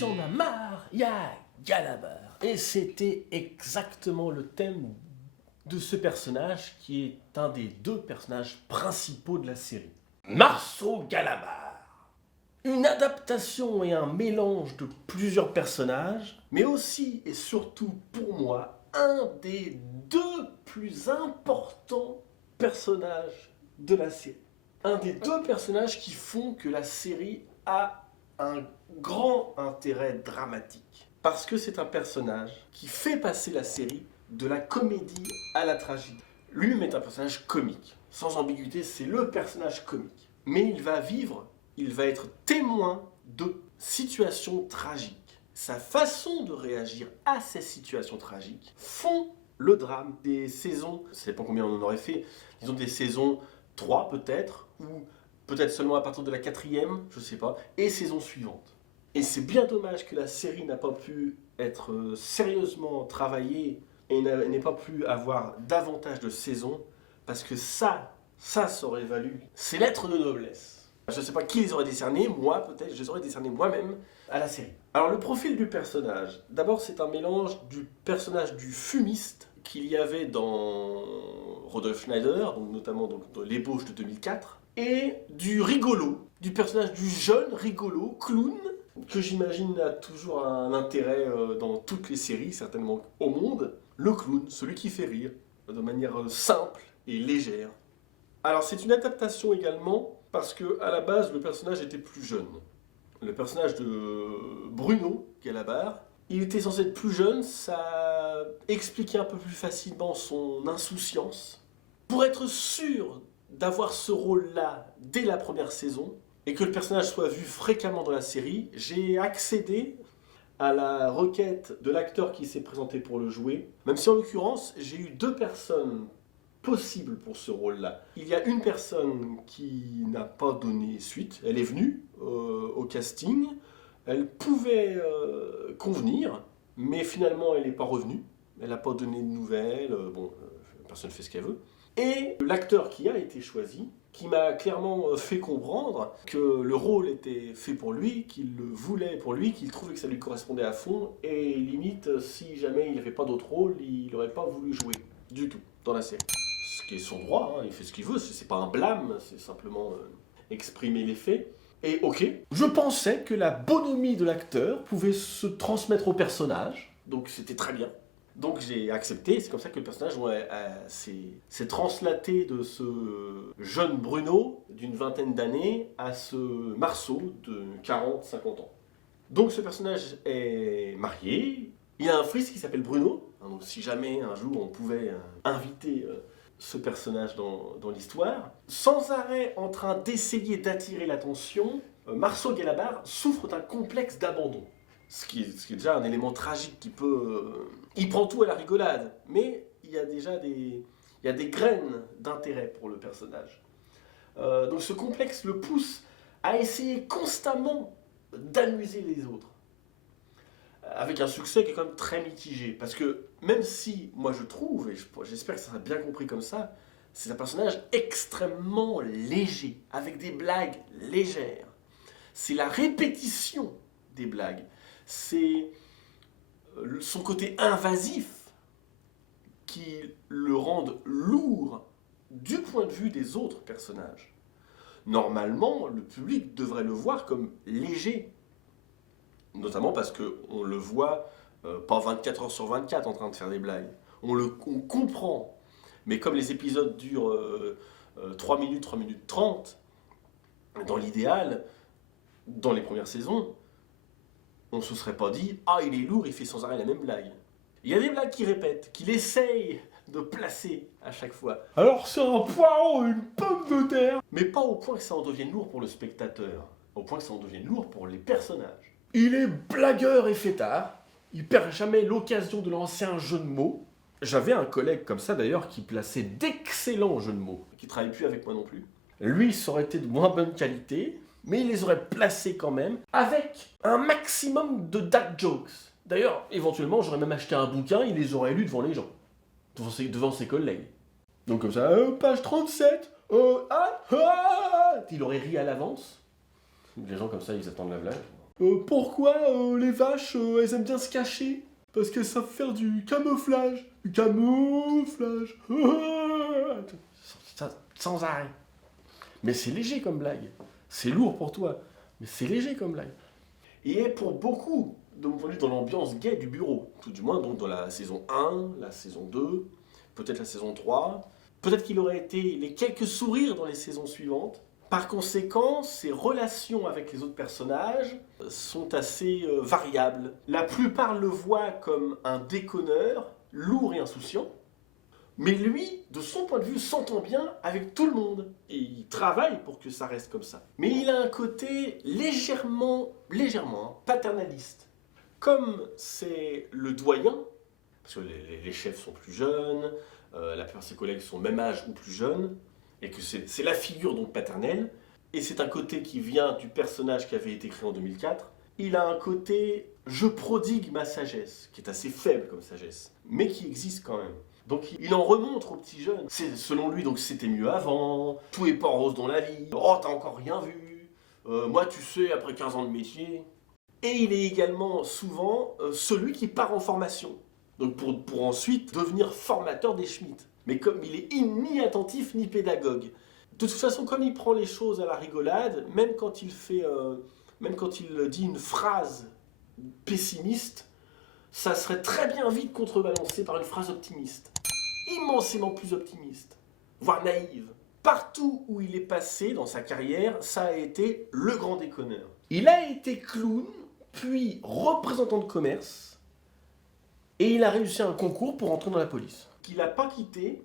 y en a marre, il y a Galabar. Et c'était exactement le thème de ce personnage qui est un des deux personnages principaux de la série. Marceau Galabar. Une adaptation et un mélange de plusieurs personnages, mais aussi et surtout pour moi, un des deux plus importants personnages de la série. Un des deux personnages qui font que la série a un grand intérêt dramatique. Parce que c'est un personnage qui fait passer la série de la comédie à la tragédie. Lui-même est un personnage comique. Sans ambiguïté, c'est le personnage comique. Mais il va être témoin de situations tragiques. Sa façon de réagir à ces situations tragiques font le drame des saisons, ça dépend combien on en aurait fait, disons des saisons 3 peut-être, ou peut-être seulement à partir de la 4e, je sais pas, et saison suivante. Et c'est bien dommage que la série n'a pas pu être sérieusement travaillée et n'ait pas pu avoir davantage de saisons, parce que ça aurait valu ces lettres de noblesse. Je ne sais pas qui les aurait décernés, moi peut-être, je les aurais décernés moi-même à la série. Alors le profil du personnage, d'abord c'est un mélange du personnage du fumiste qu'il y avait dans Rudolf Schneider, donc notamment dans l'ébauche de 2004, et du rigolo, du personnage du jeune rigolo, clown, que j'imagine a toujours un intérêt dans toutes les séries, certainement au monde, le clown, celui qui fait rire, de manière simple et légère. Alors c'est une adaptation également, parce qu'à la base le personnage était plus jeune. Le personnage de Bruno Galabar, il était censé être plus jeune, ça expliquait un peu plus facilement son insouciance. Pour être sûr d'avoir ce rôle-là dès la première saison, et que le personnage soit vu fréquemment dans la série, j'ai accédé à la requête de l'acteur qui s'est présenté pour le jouer, même si en l'occurrence j'ai eu deux personnes possibles pour ce rôle-là. Il y a une personne qui n'a pas donné suite, elle est venue au casting, elle pouvait convenir, mais finalement elle n'est pas revenue, elle n'a pas donné de nouvelles, personne ne fait ce qu'elle veut. Et l'acteur qui a été choisi, qui m'a clairement fait comprendre que le rôle était fait pour lui, qu'il le voulait pour lui, qu'il trouvait que ça lui correspondait à fond, et limite, si jamais il n'y avait pas d'autre rôle, il n'aurait pas voulu jouer du tout dans la série. Ce qui est son droit, hein, il fait ce qu'il veut, c'est pas un blâme, c'est simplement exprimer les faits. Et ok, je pensais que la bonhomie de l'acteur pouvait se transmettre au personnage, donc c'était très bien. Donc j'ai accepté, c'est comme ça que le personnage s'est translaté de ce jeune Bruno d'une vingtaine d'années à ce Marceau de 40-50 ans. Donc ce personnage est marié, il a un fils qui s'appelle Bruno, donc si jamais un jour on pouvait inviter ce personnage dans l'histoire, sans arrêt en train d'essayer d'attirer l'attention, Marceau Galabar souffre d'un complexe d'abandon. Ce qui est déjà un élément tragique qui peut... il prend tout à la rigolade, mais il y a déjà des graines d'intérêt pour le personnage. Donc ce complexe le pousse à essayer constamment d'amuser les autres. Avec un succès qui est quand même très mitigé. Parce que même si, moi je trouve, et j'espère que ça sera bien compris comme ça, c'est un personnage extrêmement léger, avec des blagues légères. C'est la répétition des blagues. C'est son côté invasif qui le rend lourd du point de vue des autres personnages. Normalement, le public devrait le voir comme léger. Notamment parce qu'on le voit pas 24 heures sur 24 en train de faire des blagues. On comprend. Mais comme les épisodes durent 3 minutes 30, dans l'idéal, dans les premières saisons, on ne se serait pas dit « Ah, il est lourd, il fait sans arrêt la même blague ». Il y a des blagues qu'il répète, qu'il essaye de placer à chaque fois. Alors c'est un poireau, une pomme de terre. Mais pas au point que ça en devienne lourd pour le spectateur. Au point que ça en devienne lourd pour les personnages. Il est blagueur et fêtard. Il perd jamais l'occasion de lancer un jeu de mots. J'avais un collègue comme ça d'ailleurs qui plaçait d'excellents jeux de mots. Qui ne travaille plus avec moi non plus. Lui, ça aurait été de moins bonne qualité, mais il les aurait placés quand même, avec un maximum de dad jokes. D'ailleurs, éventuellement, j'aurais même acheté un bouquin, il les aurait lus devant les gens. Devant ses collègues. Donc comme ça, page 37, il aurait ri à l'avance. Les gens comme ça, ils attendent la blague. Pourquoi les vaches, elles aiment bien se cacher? Parce qu'elles savent faire du camouflage. Du camouflage. Sans arrêt. Mais c'est léger comme blague. C'est lourd pour toi, mais c'est léger comme blague. Et pour beaucoup, de mon point de vue, dans l'ambiance gay du bureau, tout du moins donc dans la saison 1, la saison 2, peut-être la saison 3, peut-être qu'il aurait été les quelques sourires dans les saisons suivantes. Par conséquent, ses relations avec les autres personnages sont assez variables. La plupart le voient comme un déconneur, lourd et insouciant, mais lui, de son point de vue, s'entend bien avec tout le monde. Et il travaille pour que ça reste comme ça. Mais il a un côté légèrement paternaliste. Comme c'est le doyen, parce que les chefs sont plus jeunes, la plupart de ses collègues sont même âge ou plus jeunes, et que c'est la figure donc paternelle, et c'est un côté qui vient du personnage qui avait été créé en 2004, il a un côté « je prodigue ma sagesse », qui est assez faible comme sagesse, mais qui existe quand même. Donc il en remontre aux petits jeunes. Selon lui, donc c'était mieux avant, tout est pas rose dans la vie, oh t'as encore rien vu, moi tu sais, après 15 ans de métier. Et il est également souvent celui qui part en formation, donc pour ensuite devenir formateur des Schmitt. Mais comme il est ni attentif ni pédagogue. De toute façon, comme il prend les choses à la rigolade, même quand il dit une phrase pessimiste, ça serait très bien vite contrebalancé par une phrase optimiste. Immensément plus optimiste, voire naïve. Partout où il est passé dans sa carrière, ça a été le grand déconneur. Il a été clown, puis représentant de commerce, et il a réussi un concours pour entrer dans la police. Il n'a pas quitté,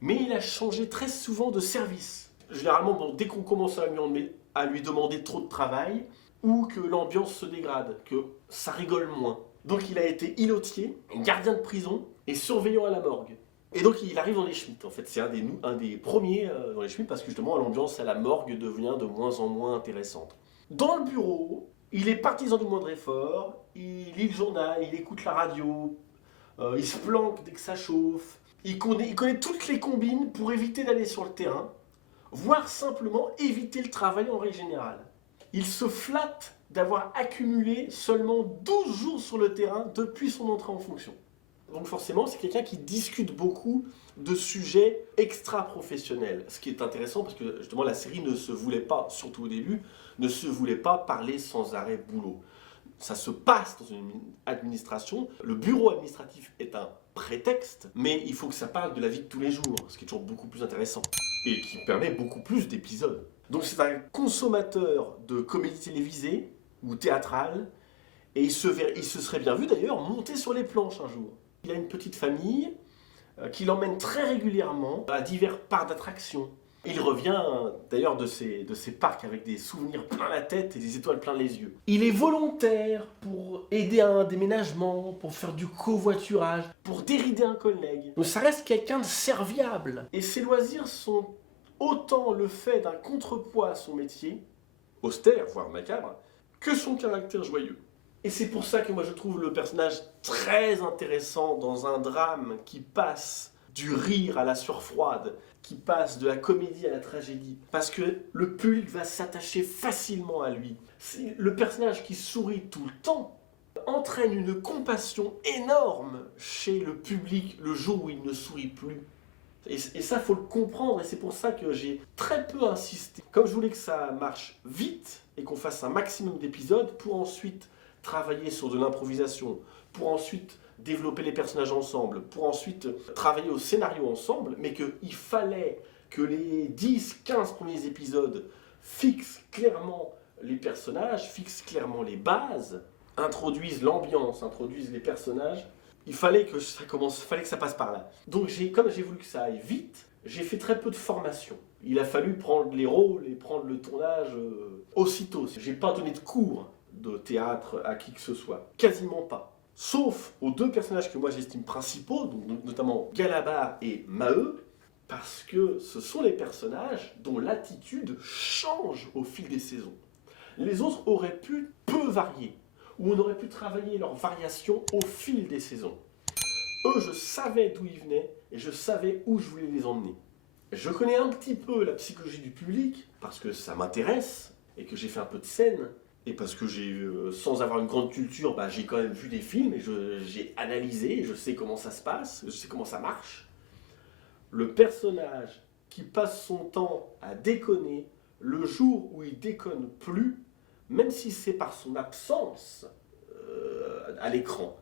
mais il a changé très souvent de service. Généralement, dès qu'on commence à lui demander trop de travail, ou que l'ambiance se dégrade, que ça rigole moins. Donc il a été îlotier, gardien de prison et surveillant à la morgue. Et donc il arrive dans les Schmitt, en fait. C'est un des premiers dans les Schmitt parce que justement l'ambiance à la morgue devient de moins en moins intéressante. Dans le bureau, il est partisan du moindre effort, il lit le journal, il écoute la radio, il se planque dès que ça chauffe, il connaît toutes les combines pour éviter d'aller sur le terrain, voire simplement éviter le travail en règle générale. Il se flatte d'avoir accumulé seulement 12 jours sur le terrain depuis son entrée en fonction. Donc forcément, c'est quelqu'un qui discute beaucoup de sujets extra-professionnels. Ce qui est intéressant parce que justement la série ne se voulait pas, surtout au début, ne se voulait pas parler sans arrêt boulot. Ça se passe dans une administration, le bureau administratif est un prétexte, mais il faut que ça parle de la vie de tous les jours, ce qui est toujours beaucoup plus intéressant et qui permet beaucoup plus d'épisodes. Donc c'est un consommateur de comédie télévisée ou théâtrale, et il se serait bien vu d'ailleurs monter sur les planches un jour. Il a une petite famille qui l'emmène très régulièrement à divers parcs d'attractions. Il revient d'ailleurs de ces parcs avec des souvenirs plein la tête et des étoiles plein les yeux. Il est volontaire pour aider à un déménagement, pour faire du covoiturage, pour dérider un collègue. Donc ça reste quelqu'un de serviable. Et ses loisirs sont autant le fait d'un contrepoids à son métier, austère, voire macabre, que son caractère joyeux. Et c'est pour ça que moi je trouve le personnage très intéressant dans un drame qui passe du rire à la sueur froide, qui passe de la comédie à la tragédie. Parce que le public va s'attacher facilement à lui. C'est le personnage qui sourit tout le temps entraîne une compassion énorme chez le public le jour où il ne sourit plus. Et ça, faut le comprendre, et c'est pour ça que j'ai très peu insisté. Comme je voulais que ça marche vite, et qu'on fasse un maximum d'épisodes, pour ensuite travailler sur de l'improvisation, pour ensuite développer les personnages ensemble, pour ensuite travailler au scénario ensemble, mais qu'il fallait que les 10-15 premiers épisodes fixent clairement les personnages, fixent clairement les bases, introduisent l'ambiance, introduisent les personnages. Il fallait que ça passe par là. Donc comme j'ai voulu que ça aille vite, j'ai fait très peu de formation. Il a fallu prendre les rôles et prendre le tournage aussitôt. J'ai pas donné de cours de théâtre à qui que ce soit. Quasiment pas. Sauf aux deux personnages que moi j'estime principaux, donc notamment Galabar et Maheu, parce que ce sont les personnages dont l'attitude change au fil des saisons. Les autres auraient pu peu varier, ou on aurait pu travailler leur variation au fil des saisons. Eux, je savais d'où ils venaient et je savais où je voulais les emmener. Je connais un petit peu la psychologie du public, parce que ça m'intéresse et que j'ai fait un peu de scène, Et parce que sans avoir une grande culture, bah, j'ai quand même vu des films et j'ai analysé, je sais comment ça se passe, je sais comment ça marche. Le personnage qui passe son temps à déconner, le jour où il déconne plus, même si c'est par son absence à l'écran,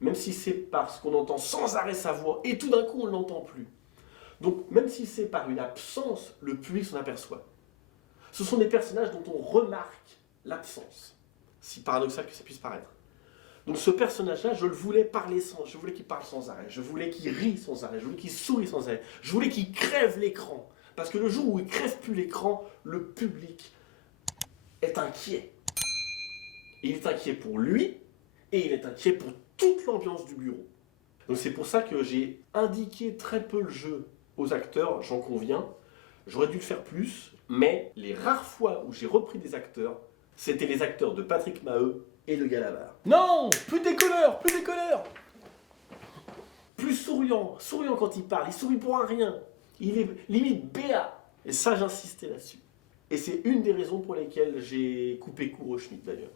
même si c'est parce qu'on entend sans arrêt sa voix et tout d'un coup on ne l'entend plus. Donc même si c'est par une absence, le public s'en aperçoit. Ce sont des personnages dont on remarque l'absence, si paradoxal que ça puisse paraître. Donc ce personnage-là, je le voulais parler je voulais qu'il parle sans arrêt, je voulais qu'il rie sans arrêt, je voulais qu'il sourie sans arrêt, je voulais qu'il crève l'écran. Parce que le jour où il crève plus l'écran, le public est inquiet. Il est inquiet pour lui et il est inquiet pour toute l'ambiance du bureau. Donc c'est pour ça que j'ai indiqué très peu le jeu aux acteurs, j'en conviens. J'aurais dû le faire plus, mais les rares fois où j'ai repris des acteurs, c'était les acteurs de Patrick Maheu et de Galabar. Non, plus décolleur, plus décolleur. Plus souriant, souriant quand il parle, il sourit pour un rien. Il est limite béat. Et ça, j'insistais là-dessus. Et c'est une des raisons pour lesquelles j'ai coupé court au Schmitt d'ailleurs.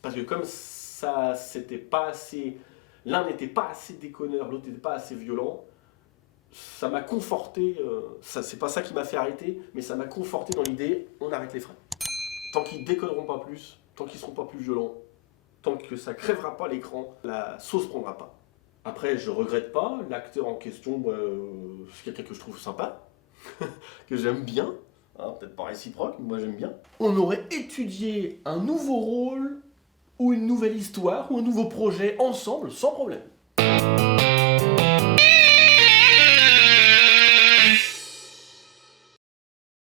Parce que comme ça, c'était pas assez... L'un n'était pas assez déconneur, l'autre n'était pas assez violent, ça m'a conforté, c'est pas ça qui m'a fait arrêter, mais ça m'a conforté dans l'idée, on arrête les frais. Tant qu'ils déconneront pas plus, tant qu'ils seront pas plus violents, tant que ça crèvera pas l'écran, la sauce prendra pas. Après, je regrette pas, l'acteur en question, c'est quelqu'un que je trouve sympa, que j'aime bien, hein, peut-être pas réciproque, mais moi j'aime bien. On aurait étudié un nouveau rôle, ou une nouvelle histoire, ou un nouveau projet ensemble, sans problème.